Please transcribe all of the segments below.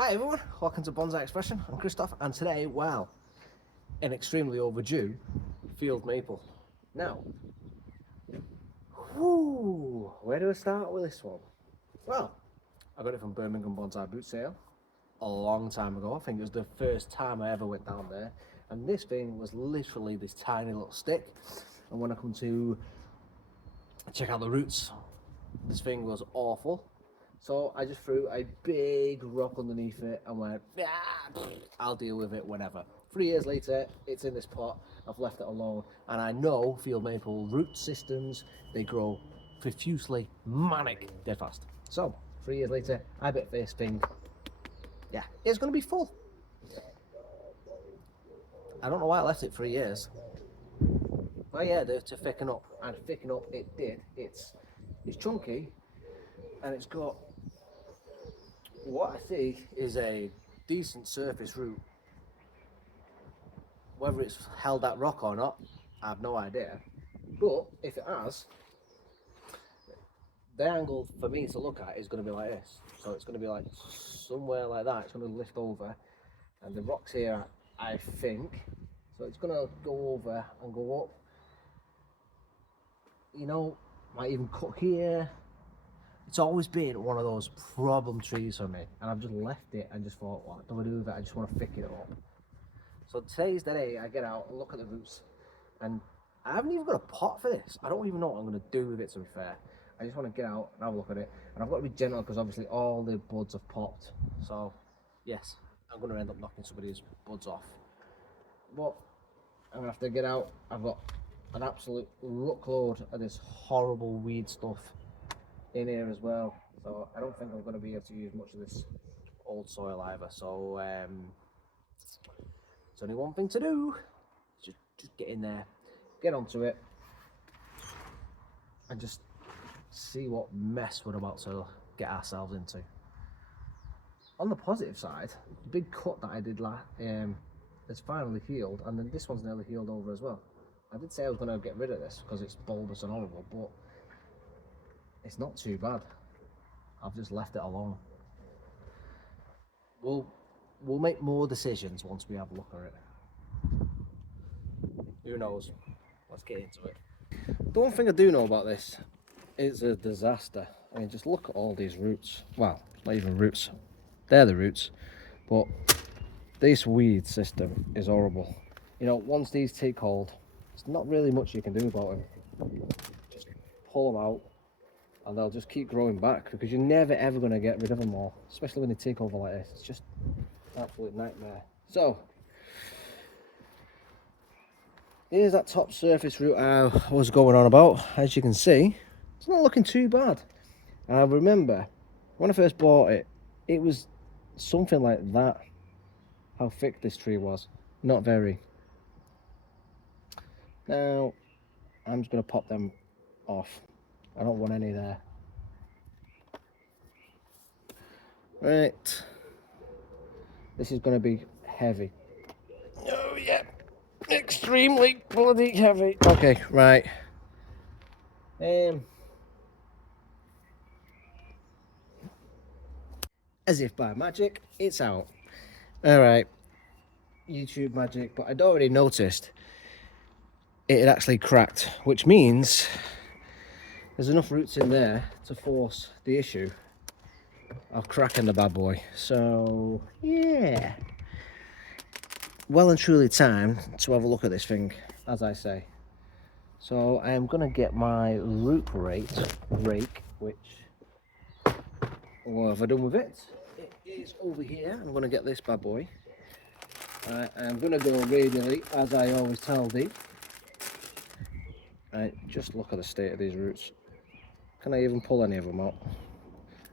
Hi everyone, welcome to Bonsai Expression. I'm Christoph, and today, well, an extremely overdue field maple. Now, where do I start with this one? Well, I got it from Birmingham Bonsai Boot Sale a long time ago. I think it was the first time I ever went down there, and this thing was literally this tiny little stick. And when I come to check out the roots, this thing was awful. So I just threw a big rock underneath it and went, I'll deal with it whenever. 3 years later, it's in this pot. I've left it alone, and I know field maple root systems, they grow profusely, manic, dead fast. So 3 years later, I bet this thing, yeah, it's going to be full. I don't know why I left it 3 years. Well, yeah, to thicken up, and thicken up it did. It's chunky, and it's got what I see is a decent surface root. Whether it's held that rock or not, I have no idea. But if it has, the angle for me to look at is going to be like this. So it's going to be like somewhere like that. It's going to lift over, and the rocks here, I think. So it's going to go over and go up. You know, might even cut here. It's always been one of those problem trees for me, and I've just left it and just thought, what do I do with it? I just want to thicken it up. So today's the day I get out and look at the roots, and I haven't even got a pot for this. I don't even know what I'm going to do with it, to be fair. I just want to get out and have a look at it, and I've got to be gentle because obviously all the buds have popped. So yes, I'm going to end up knocking some of these buds off. But I'm going to have to get out. I've got an absolute ruckload of this horrible weed stuff in here as well, so I don't think I'm going to be able to use much of this old soil either. So there's only one thing to do: just get in there, get onto it, and just see what mess we're about to get ourselves into. On the positive side, the big cut that I did has finally healed, and then this one's nearly healed over as well. I did say I was going to get rid of this because it's bulbous and horrible, but it's not too bad. I've just left it alone. We'll make more decisions once we have a look at it. Who knows? Let's get into it. The one thing I do know about this is a disaster. I mean, just look at all these roots. Well, not even roots. They're the roots. But this weed system is horrible. You know, once these take hold, there's not really much you can do about them. Just pull them out, and they'll just keep growing back, because you're never ever going to get rid of them all, especially when they take over like this. It's just an absolute nightmare. So here's that top surface root I was going on about. As you can see, it's not looking too bad. I remember when I first bought it, it was something like that, how thick this tree was. Not very. Now I'm just going to pop them off. I don't want any there. Right, this is going to be heavy. Oh yeah, extremely bloody heavy. Okay, right. As if by magic, it's out. All right, YouTube magic, but I'd already noticed it had actually cracked, which means there's enough roots in there to force the issue of cracking the bad boy. So yeah, well and truly time to have a look at this thing, as I say. So I am going to get my root rake, which, what have I done with it? It is over here. I'm going to get this bad boy. I'm going to go radially, as I always tell thee. Right, just look at the state of these roots. Can I even pull any of them out?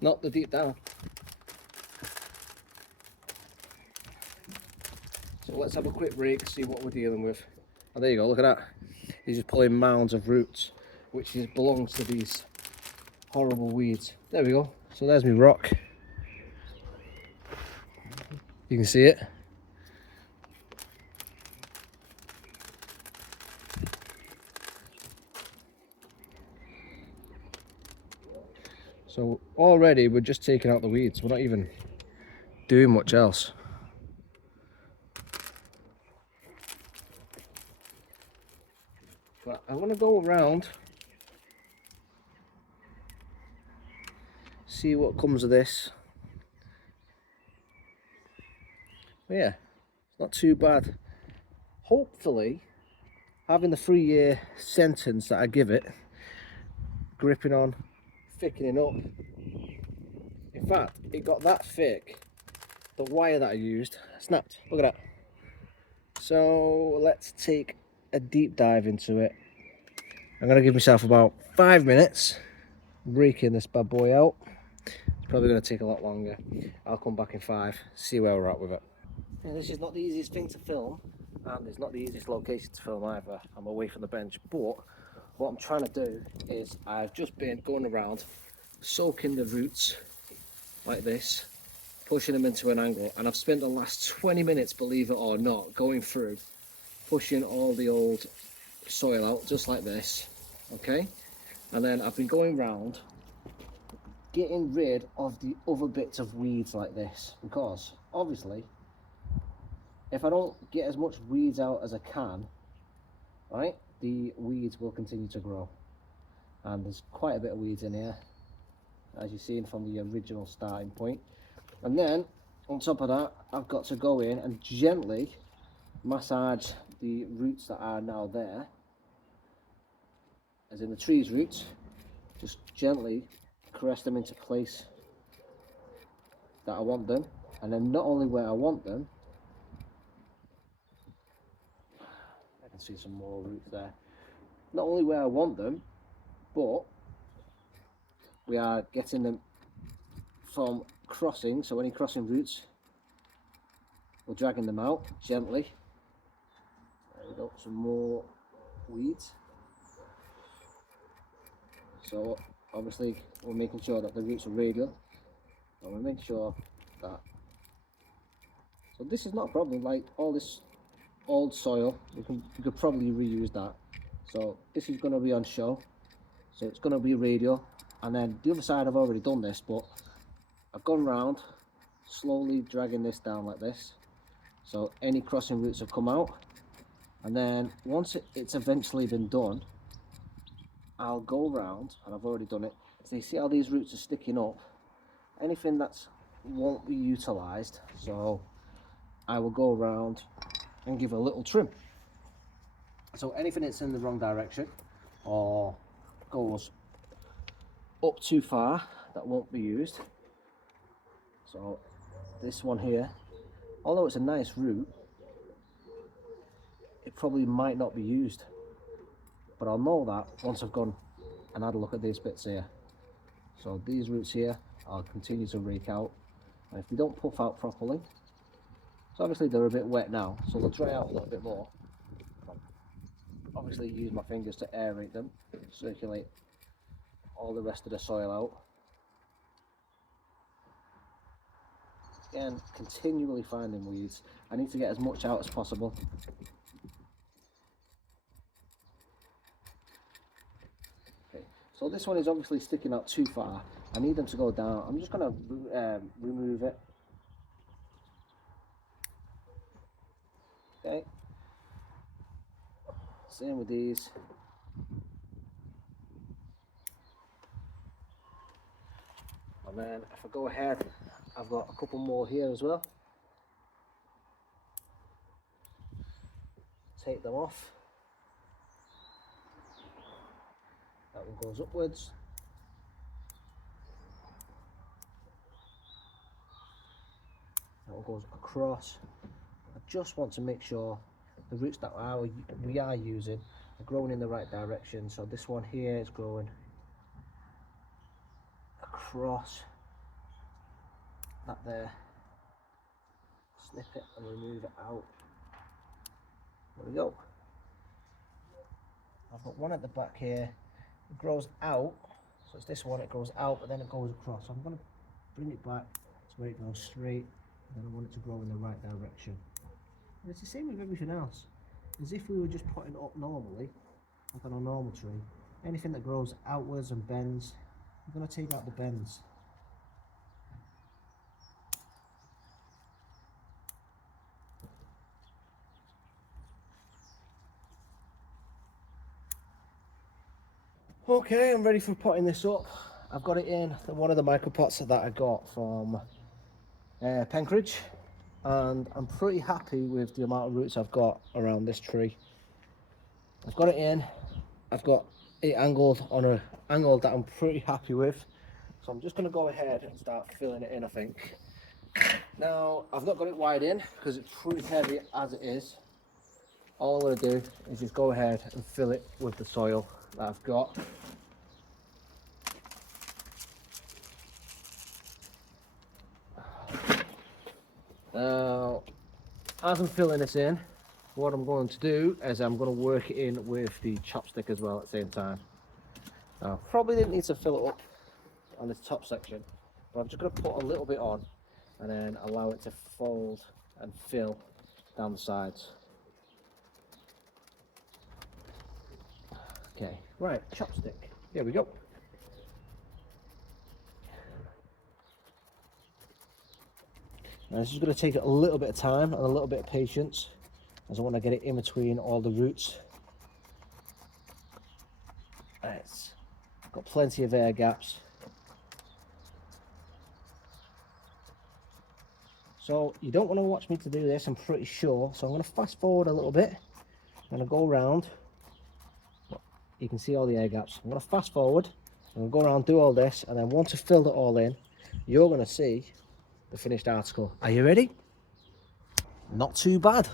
Not the deep down. So let's have a quick rake, see what we're dealing with. Oh, there you go, look at that. He's just pulling mounds of roots, which belongs to these horrible weeds. There we go. So there's my rock. You can see it. So already we're just taking out the weeds. We're not even doing much else. But I want to go around, see what comes of this. But yeah, it's not too bad. Hopefully, having the 3-year sentence that I give it, gripping on, thickening up. In fact, it got that thick, the wire that I used snapped. Look at that. So let's take a deep dive into it. I'm going to give myself about 5 minutes raking this bad boy out. It's probably going to take a lot longer. I'll come back in 5, see where we're at with it. Yeah, this is not the easiest thing to film, and it's not the easiest location to film either. I'm away from the bench, but what I'm trying to do is I've just been going around soaking the roots like this, pushing them into an angle, and I've spent the last 20 minutes, believe it or not, going through pushing all the old soil out just like this, okay? And then I've been going round getting rid of the other bits of weeds like this, because obviously if I don't get as much weeds out as I can, right, the weeds will continue to grow. And there's quite a bit of weeds in here, as you've seen from the original starting point. And then on top of that, I've got to go in and gently massage the roots that are now there, as in the tree's roots, just gently caress them into place that I want them. And then not only where I want them, I can see some more roots there, not only where I want them, but we are getting them from crossing, so any crossing roots, we're dragging them out gently. There we go, some more weeds. So obviously we're making sure that the roots are radial, and we're making sure that, so this is not a problem. Like all this old soil, we could probably reuse that. So this is going to be on show, so it's going to be radial. And then the other side, I've already done this, but I've gone round slowly dragging this down like this, so any crossing roots have come out. And then once it's eventually been done, I'll go round, and I've already done it, so you see how these roots are sticking up, anything that's won't be utilised, so I will go around and give a little trim. So anything that's in the wrong direction or goes up too far, that won't be used. So this one here, although it's a nice root, it probably might not be used, but I'll know that once I've gone and had a look at these bits here. So these roots here, I'll continue to rake out, and if they don't puff out properly, so obviously they're a bit wet now, so they'll dry out a little bit more. Obviously use my fingers to aerate them, circulate all the rest of the soil out. Again, continually finding weeds. I need to get as much out as possible. Okay, so this one is obviously sticking out too far. I need them to go down. I'm just going to remove it. Okay. Same with these. And then if I go ahead, I've got a couple more here as well. Take them off. That one goes upwards. That one goes across. I just want to make sure the roots that we are using are growing in the right direction. So this one here is growing across that there. Snip it and remove it out. There we go. I've got one at the back here. It grows out, so it's this one. It grows out, but then it goes across. So I'm going to bring it back to where it goes straight, and then I want it to grow in the right direction. And it's the same with everything else. As if we were just putting up normally, like on a normal tree. Anything that grows outwards and bends, I'm going to take out the bends. Okay, I'm ready for potting this up. I've got it in one of the micro pots that I got from Penkridge, and I'm pretty happy with the amount of roots I've got around this tree. I've got it in. I've got it angled on an angle that I'm pretty happy with. So I'm just going to go ahead and start filling it in, I think. Now, I've not got it wide in because it's pretty heavy as it is. All I'm going to do is just go ahead and fill it with the soil that I've got. Now, as I'm filling this in, what I'm going to do is I'm going to work it in with the chopstick as well at the same time. Now, probably didn't need to fill it up on this top section, but I'm just going to put a little bit on and then allow it to fold and fill down the sides. Okay, right, chopstick, here we go. Now this is going to take a little bit of time and a little bit of patience, as I want to get it in between all the roots. It's got plenty of air gaps. So you don't want to watch me to do this, I'm pretty sure. So I'm going to fast forward a little bit. I'm going to go around. You can see all the air gaps. I'm going to fast forward. I'm going to go around, do all this, and then once I've filled it all in, you're going to see the finished article. Are you ready? Not too bad.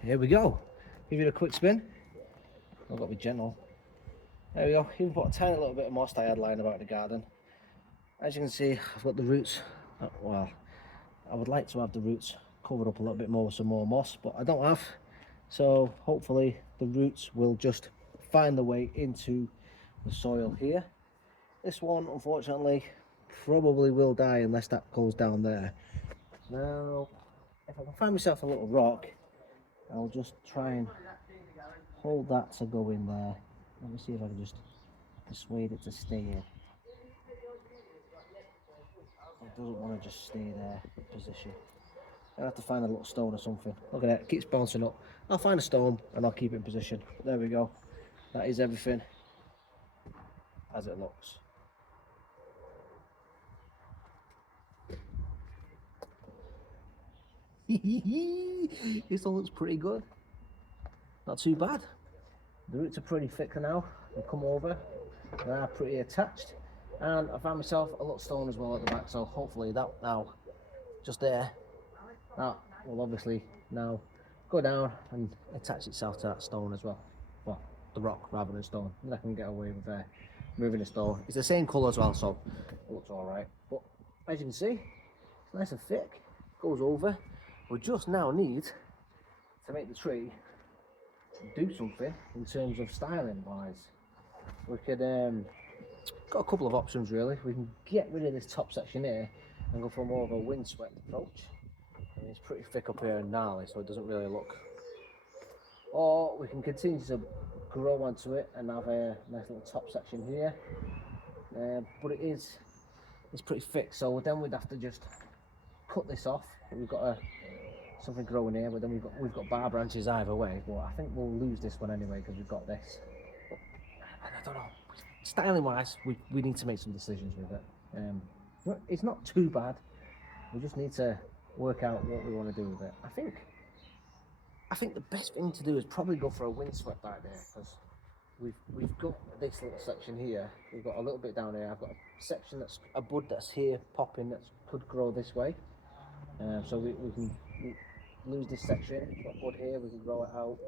Here we go. Give it a quick spin. I've got to be gentle. There we go. Even put a tiny little bit of moss I had lying about the garden. As you can see, I've got the roots. Well, I would like to have the roots covered up a little bit more with some more moss, but I don't have. So hopefully the roots will just find their way into the soil here. This one, unfortunately, probably will die unless that goes down there. Now, if I can find myself a little rock, I'll just try and hold that to go in there. Let me see if I can just persuade it to stay in. It doesn't want to just stay there in position. I'll have to find a little stone or something. Look at that, it keeps bouncing up. I'll find a stone and I'll keep it in position. There we go. That is everything as it looks. This all looks pretty good. Not too bad. The roots are pretty thick now. They come over. They are pretty attached. And I found myself a little stone as well at the back, so hopefully that now, just there, that will obviously now go down and attach itself to that stone as well. Well, the rock rather than stone. And I can get away with moving the stone. It's the same colour as well, so it looks alright. But as you can see, it's nice and thick. Goes over. We just now need to make the tree do something in terms of styling wise. We could got a couple of options really. We can get rid of this top section here and go for more of a windswept approach. I mean, it's pretty thick up here and gnarly, so it doesn't really look. Or we can continue to grow onto it and have a nice little top section here. But it's pretty thick, so then we'd have to just cut this off. We've got something growing here, but then we've got bar branches either way. But I think we'll lose this one anyway because we've got this. But I don't know. Styling wise, we need to make some decisions with it. It's not too bad. We just need to work out what we want to do with it. I think the best thing to do is probably go for a windswept idea, because we've got this little section here. We've got a little bit down here. I've got a section that's a bud that's here popping that could grow this way. So we can lose this section. We've got a bud here. We can grow it out.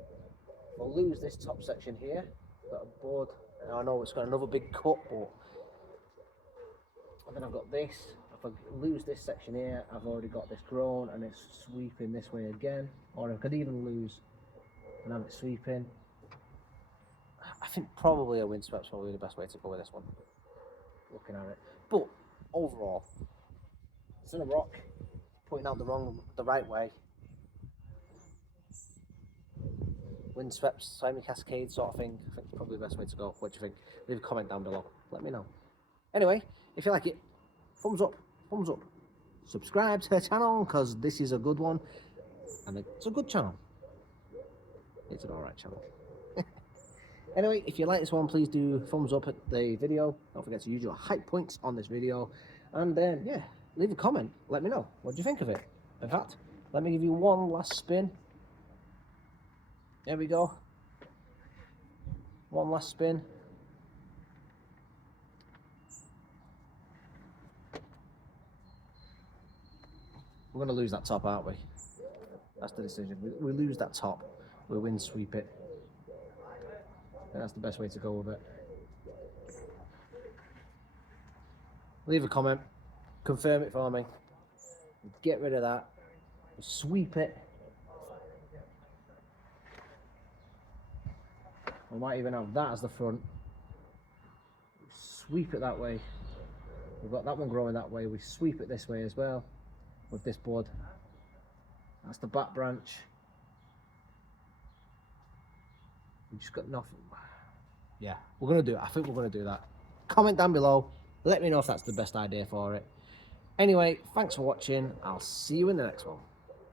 We'll lose this top section here. Got a bud. I know it's got another big cut, but and then I've got this. If I lose this section here, I've already got this grown and it's sweeping this way again. Or I could even lose and have it sweeping. I think probably a windswept's probably the best way to go with this one, looking at it. But overall, it's in a rock, pointing out the right way. Windswept, semi-cascade sort of thing. I think it's probably the best way to go. What do you think? Leave a comment down below. Let me know. Anyway, if you like it, thumbs up, thumbs up. Subscribe to the channel, because this is a good one. And it's a good channel. It's an alright channel. Anyway, if you like this one, please do thumbs up at the video. Don't forget to use your hype points on this video. And yeah, leave a comment. Let me know. What do you think of it? In fact, let me give you one last spin. There we go. One last spin. We're going to lose that top, aren't we? That's the decision. We lose that top. We wind sweep it. And that's the best way to go with it. Leave a comment. Confirm it for me. Get rid of that. Sweep it. We might even have that as the front. Sweep it that way. We've got that one growing that way. We sweep it this way as well with this bud. That's the back branch. We just got nothing. Yeah, we're going to do it. I think we're going to do that. Comment down below. Let me know if that's the best idea for it. Anyway, thanks for watching. I'll see you in the next one.